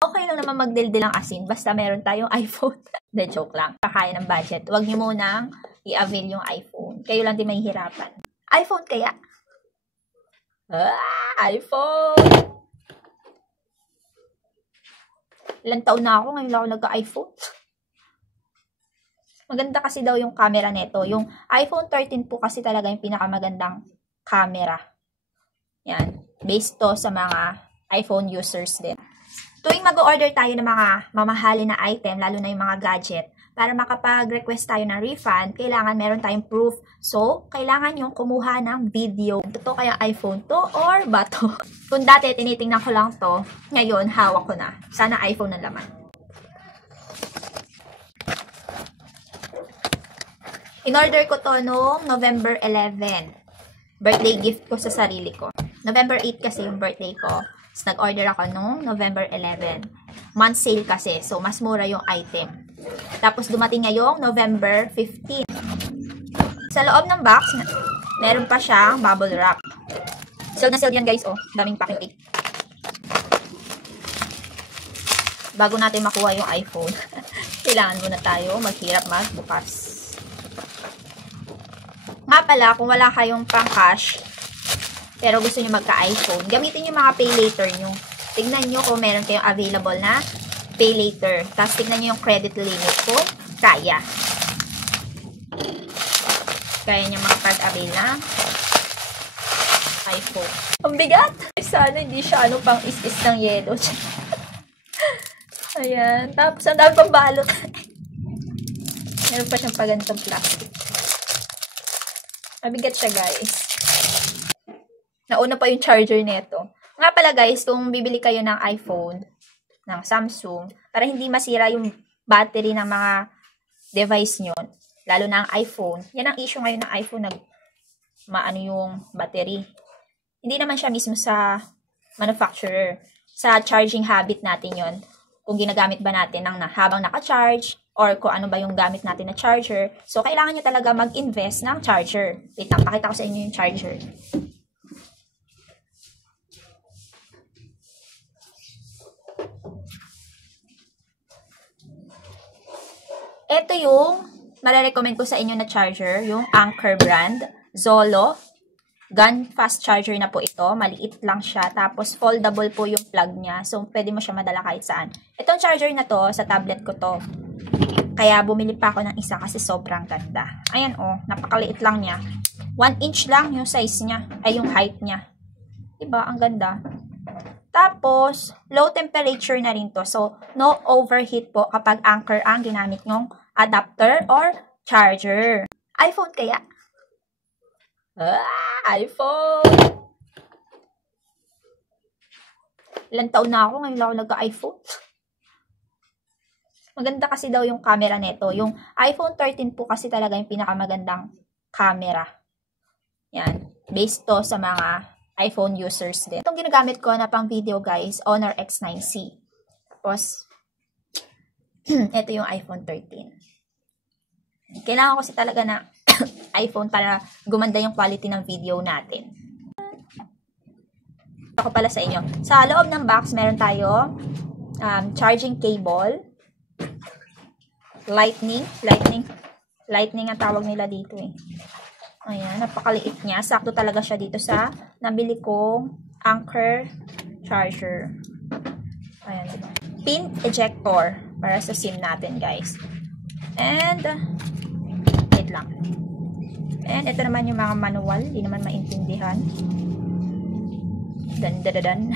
Okay lang naman magdildil ng asin, basta meron tayong iPhone. De, joke lang. Pakaya ng budget. Huwag nyo munang i-avail yung iPhone. Kayo lang din mahihirapan. iPhone kaya? iPhone! Ilang taon na ako, ngayon lang ako nagka-iPhone. Maganda kasi daw yung camera nito. Yung iPhone 13 po kasi talaga yung pinakamagandang camera. Yan. Based to sa mga iPhone users din. Tuwing mag-order tayo ng mga mamahalin na item, lalo na yung mga gadget, para makapag-request tayo ng refund, kailangan meron tayong proof. So, kailangan yung kumuha ng video. Ito kaya iPhone to or ba to? Kung dati tinitingnan ko lang to, ngayon hawak ko na. Sana iPhone na laman. In-order ko to noong November 11. Birthday gift ko sa sarili ko. November 8 kasi yung birthday ko. So, nag-order ako noong November 11. Month sale kasi. So, mas mura yung item. Tapos, dumating ngayong November 15. Sa loob ng box, meron pa siyang bubble wrap. Sale na sale yan, guys. Oh, daming packing tape. Bago natin makuha yung iPhone, kailangan muna tayo maghirap magbukas. Nga pala, kung wala kayong pang-cash, pero gusto nyo magka-iPhone, gamitin yung mga pay later nyo. Tignan nyo kung meron kayong available na pay later. Tapos tignan nyo yung credit limit kung kaya. Kaya nyo mga pag-avail na iPhone. Ang bigat! Sana hindi siya pang is-is ng yelo. Ayan. Tapos ang dami pang balot. Meron pa siyang pagantong plastic. Mabigat siya, guys. Nauna pa yung charger nito. Nga pala guys, kung bibili kayo ng iPhone, ng Samsung, para hindi masira yung battery ng mga device nyo, lalo na ang iPhone, yan ang issue ngayon ng iPhone, maano yung battery. Hindi naman siya mismo sa manufacturer. Sa charging habit natin yon. Kung ginagamit ba natin ng habang naka-charge, or kung ano ba yung gamit natin na charger. So, kailangan nyo talaga mag-invest ng charger. Wait lang, pakita ko sa inyo yung charger. Ito yung marirecommend ko sa inyo na charger, yung Anker brand, Zolo. Gun fast charger na po ito. Maliit lang siya. Tapos foldable po yung plug niya. So, pwede mo siya madala kahit saan. Itong charger na to, sa tablet ko to. Kaya bumili pa ako ng isa kasi sobrang ganda. Ayan oh, napakaliit lang niya. 1 inch lang yung size niya. Ay, yung height niya. Diba? Ang ganda. Tapos, low temperature na rin to. So, no overheat po kapag Anker ang ginamit nyong adapter or charger. iPhone kaya? iPhone! Ilang taon na ako, ngayon lang ako nagka-iPhone. Maganda kasi daw yung camera nito. Yung iPhone 13 po kasi talaga yung pinakamagandang camera. Yan. Based to sa mga iPhone users din. Itong ginagamit ko na pang video guys, Honor X9C. Tapos, ito yung iPhone 13. Kailangan ko kasi talaga na iPhone para gumanda yung quality ng video natin. Ako pala sa inyo. Sa loob ng box, meron tayo charging cable, lightning ang tawag nila dito eh. Ayan, napakaliit niya. Sakto talaga siya dito sa nabili kong Anker charger. Ayan, diba? Pin ejector para sa SIM natin, guys. And, wait lang. And, ito naman yung mga manual. Hindi naman maintindihan. Dan.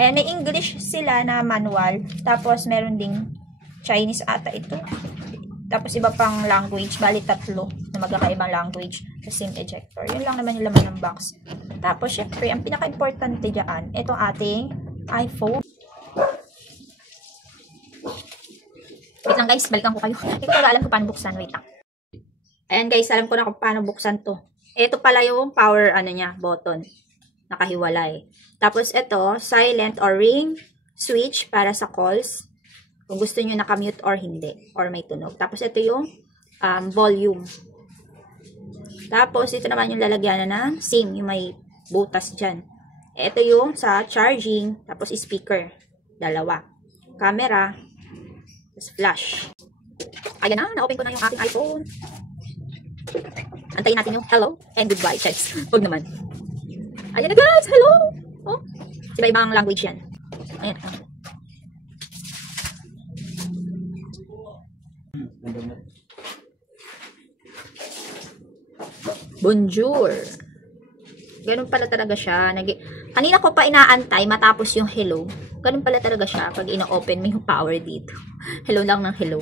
Ayan, may English sila na manual. Tapos, meron ding Chinese ata ito. Tapos, iba pang language. Bali, 3 na magkakaibang language sa SIM ejector. Yun lang naman yung laman ng box. Tapos, syempre, ang pinaka-importante dyan, itong ating iPhone. Wait lang guys, balikan ko kayo. Hindi ko talaga alam kung paano buksan. Wait lang. Ayan guys, alam ko na kung paano buksan to. Ito pala yung power button. Nakahiwalay. Tapos ito, silent or ring switch para sa calls. Kung gusto nyo nakamute or hindi. Or may tunog. Tapos ito yung volume. Tapos, ito naman yung lalagyan na ng SIM, yung may butas dyan. Ito yung sa charging, tapos speaker. Dalawa. Camera, tapos flash. Ayan na, na-open ko na yung aking iPhone. Antayin natin yung hello and goodbye. Checks. Huwag naman. Ayan na guys, hello! Oh, iba-ibang language yan. Ayan. Bonjour. Ganun pala talaga siya. Kanina ko pa inaantay matapos yung hello. Ganun pala talaga siya pag ina-open mo yung power dito. Hello lang ng hello.